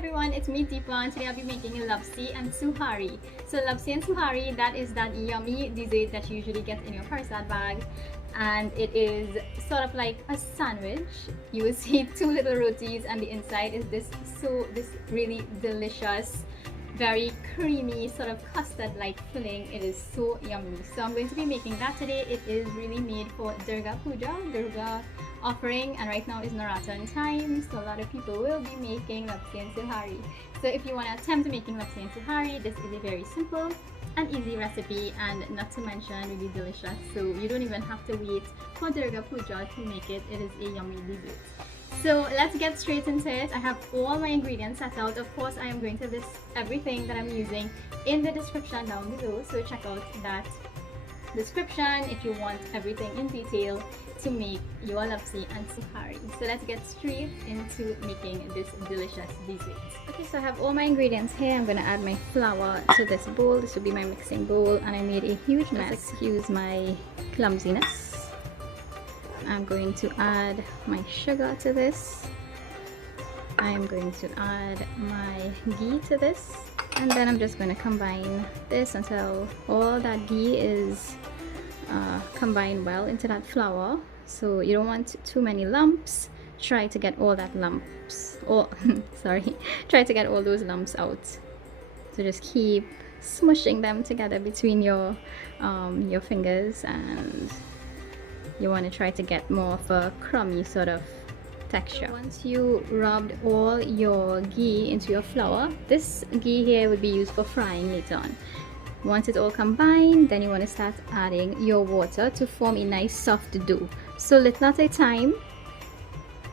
everyone, it's me Deepa and today I'll be making Lapsi and Suhari. So Lapsi and Suhari, that is that yummy dessert that you usually get in your parcel bag, and it is sort of like a sandwich. You will see two little rotis and the inside is this really delicious, very creamy sort of custard like filling. It is so yummy. So I'm going to be making that today. It is really made for Durga Puja, Durga offering, and right now is Navratri time, so a lot of people will be making Lapsi and Suhari. So if you want to attempt making Lapsi and Suhari, this is a very simple and easy recipe, and not to mention really delicious. So you don't even have to wait for Durga Puja to make it. It is a yummy dessert. So let's get straight into it. I have all my ingredients set out. Of course, I am going to list everything that I'm using in the description down below, so check out that description if you want everything in detail to make your Lapsi and Suhari. So let's get straight into making this delicious dessert. Okay, so I have all my ingredients here. I'm going to add my flour to this bowl. This will be my mixing bowl, and I made a huge mess. Excuse my clumsiness. I'm going to add my sugar to this. I'm going to add my ghee to this, and then I'm just going to combine this until all that ghee is combined well into that flour. So you don't want too many lumps. Try to get all that lumps, try to get all those lumps out. So just keep smushing them together between your fingers, and you want to try to get more of a crummy sort of texture. Once you rubbed all your ghee into your flour, this ghee here would be used for frying later on. Once it's all combined, then you want to start adding your water to form a nice soft dough. So little at a time.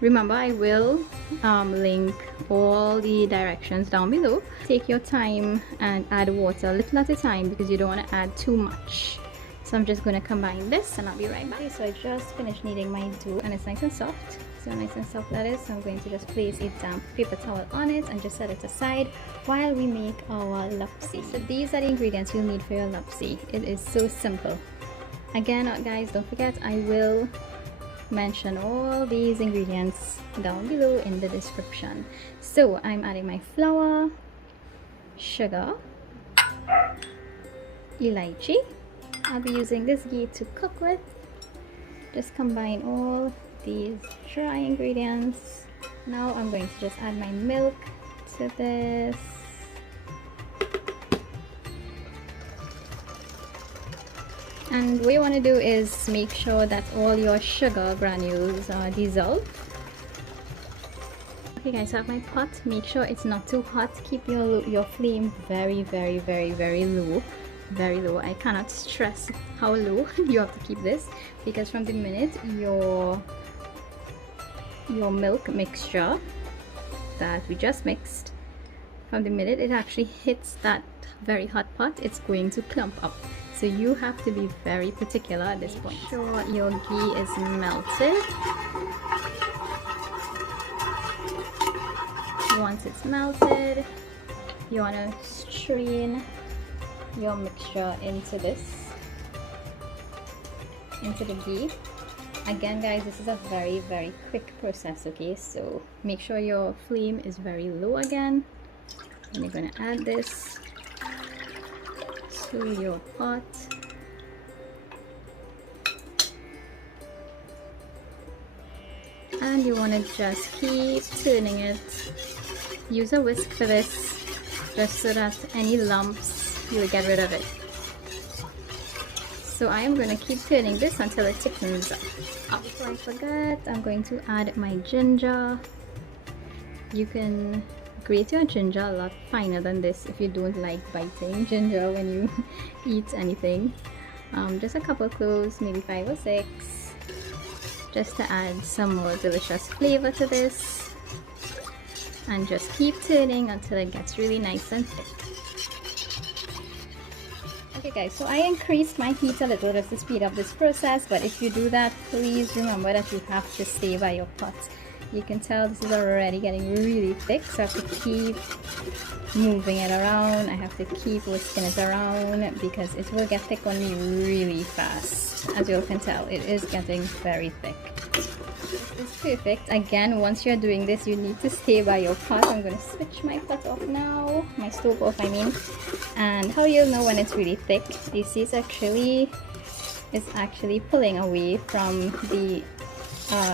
Remember, I will link all the directions down below. Take your time and add water little at a time because you don't want to add too much. So I'm just going to combine this and I'll be right back. Okay, so I just finished kneading my dough and it's nice and soft. So nice and soft that is. So I'm going to just place a damp paper towel on it and just set it aside while we make our Lapsi. So these are the ingredients you'll need for your Lapsi. It is so simple. Again, guys, don't forget, I will mention all these ingredients down below in the description. So I'm adding my flour, sugar, elaichi. I'll be using this ghee to cook with. Just combine all these dry ingredients. Now I'm going to just add my milk to this. And what you want to do is make sure that all your sugar granules are dissolved. Okay guys, so I have my pot. Make sure it's not too hot. Keep your flame very low. Very low. I cannot stress how low you have to keep this, because from the minute your milk mixture that we just mixed, from the minute it actually hits that very hot pot, it's going to clump up. So you have to be very particular at this point. Make sure your ghee is melted. Once it's melted, you want to strain your mixture into the ghee. Again guys, this is a very quick process, okay? So make sure your flame is very low again, and you're going to add this to your pot. And you want to just keep turning it. Use a whisk for this, just so that any lumps, you'll get rid of it. So I am going to keep turning this until it thickens up. Before I forget, I'm going to add my ginger. You can grate your ginger a lot finer than this if you don't like biting ginger when you eat anything. Just a couple cloves, maybe 5 or 6, just to add some more delicious flavor to this. And just keep turning until it gets really nice and thick. Okay guys, so I increased my heat a little just to speed up this process, but if you do that, please remember that you have to stay by your pot. You can tell this is already getting really thick, so I have to keep moving it around. I have to keep whisking it around because it will get thick on me really fast. As you all can tell, it is getting very thick. This is perfect. Again, once you're doing this, you need to stay by your pot. I'm going to switch my pot off now, my stove off I mean. And how you'll know when it's really thick, you see it's actually pulling away from the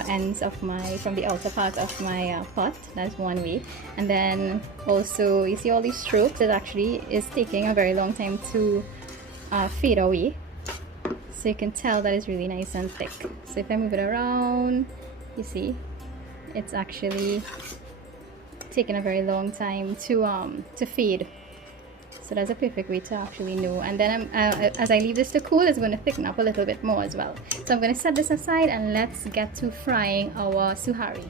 ends of from the outer part of my pot. That's one way. And then also you see all these strokes, it actually is taking a very long time to fade away. So you can tell that it's really nice and thick. So if I move it around, you see it's actually taking a very long time to fade. So that's a perfect way to actually know. And then as I leave this to cool, it's going to thicken up a little bit more as well. So I'm going to set this aside and let's get to frying our suhari.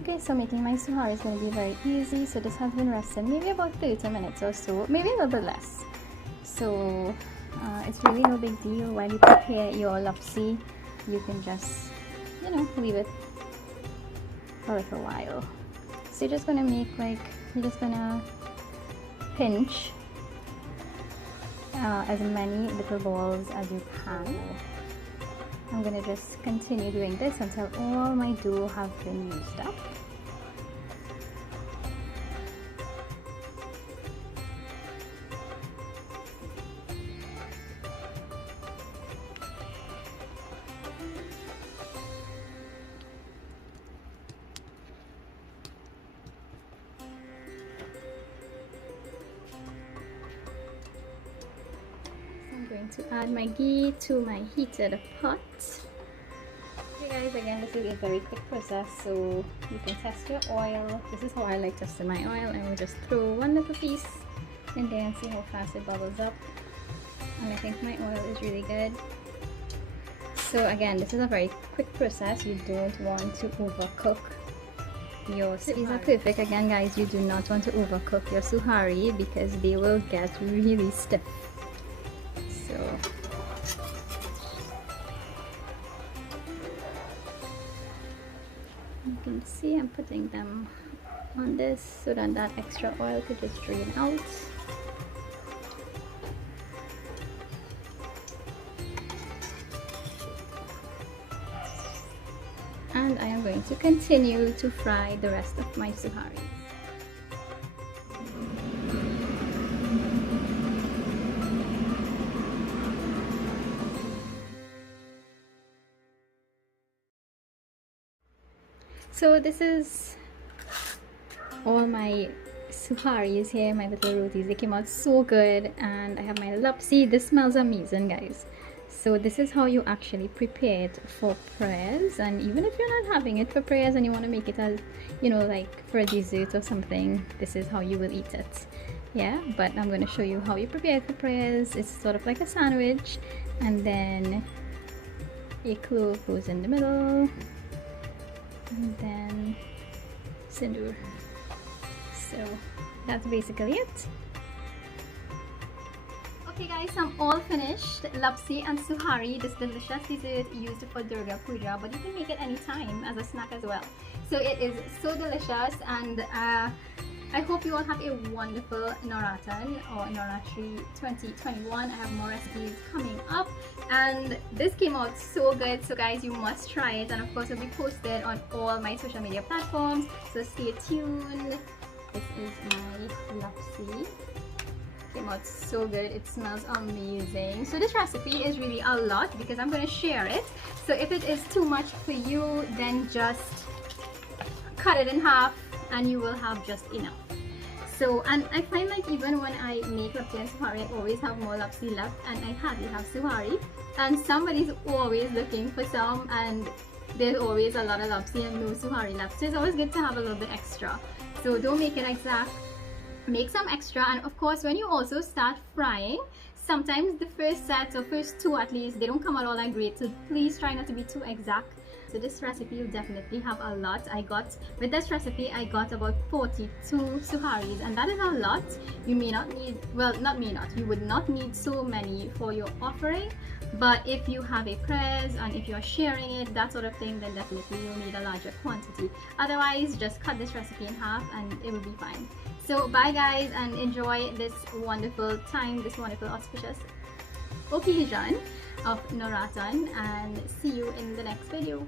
Okay, so making my suhari is going to be very easy. So this has been resting maybe about 30 minutes or so, maybe a little bit less. So it's really no big deal. While you prepare your lapsi, you can just, you know, leave it for like a while. So you're just going to make you're just going to pinch as many little balls as you can. I'm going to just continue doing this until all my dough have been used up. I'm going to add my ghee to my heated pot. Okay guys, again this is a very quick process, so you can test your oil. This is how I like testing my oil. I will just throw one little piece in there and see how fast it bubbles up. And I think my oil is really good. So again, this is a very quick process. You don't want to overcook your suhari. These are perfect. Again guys, you do not want to overcook your suhari because they will get really stiff. So you can see I'm putting them on this so that that extra oil could just drain out. And I am going to continue to fry the rest of my suhari. So this is all my suharis here, my little rotis. They came out so good, and I have my lapsi. This smells amazing guys. So this is how you actually prepare it for prayers, and even if you're not having it for prayers and you want to make it as, you know, like for a dessert or something, this is how you will eat it. Yeah, but I'm going to show you how you prepare it for prayers. It's sort of like a sandwich, and then a clove goes in the middle, and then sindoor. So that's basically it. Okay guys, I'm all finished. Lapsi and suhari, this delicious dessert used for Durga Puja, but you can make it anytime as a snack as well. So it is so delicious, and I hope you all have a wonderful Navratri or Navratri 2021. I have more recipes coming up, and this came out so good. So guys, you must try it, and of course it will be posted on all my social media platforms. So stay tuned. This is my lapsi. Came out so good. It smells amazing. So this recipe is really a lot because I'm going to share it. So if it is too much for you, then just cut it in half and you will have just enough. So, and I find like even when I make lapsi and suhari, I always have more lapsi left and I hardly have suhari, and somebody's always looking for some, and there's always a lot of lapsi and no suhari left. So it's always good to have a little bit extra. So don't make it exact, make some extra. And of course, when you also start frying, sometimes the first set or first two at least, they don't come out all that great, so please try not to be too exact. So this recipe you definitely have a lot. With this recipe I got about 42 suharis, and that is a lot. You may not need, well, you would not need so many for your offering, but if you have a prayers and if you're sharing it, that sort of thing, then definitely you'll need a larger quantity. Otherwise, just cut this recipe in half and it will be fine. So bye guys, and enjoy this wonderful time, this wonderful auspicious occasion. of Navratri, and see you in the next video.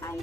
Bye.